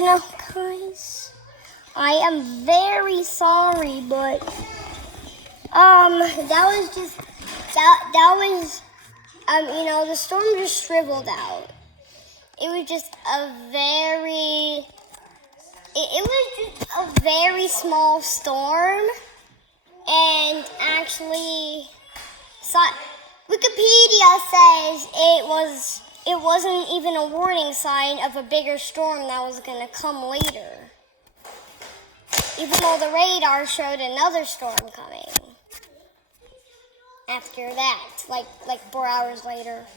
guys, I am very sorry, but that was just the storm just shriveled out. It was just a very small storm, and actually, Wikipedia says it wasn't even a warning sign of a bigger storm that was going to come later. Even though the radar showed another storm coming after that, like 4 hours later.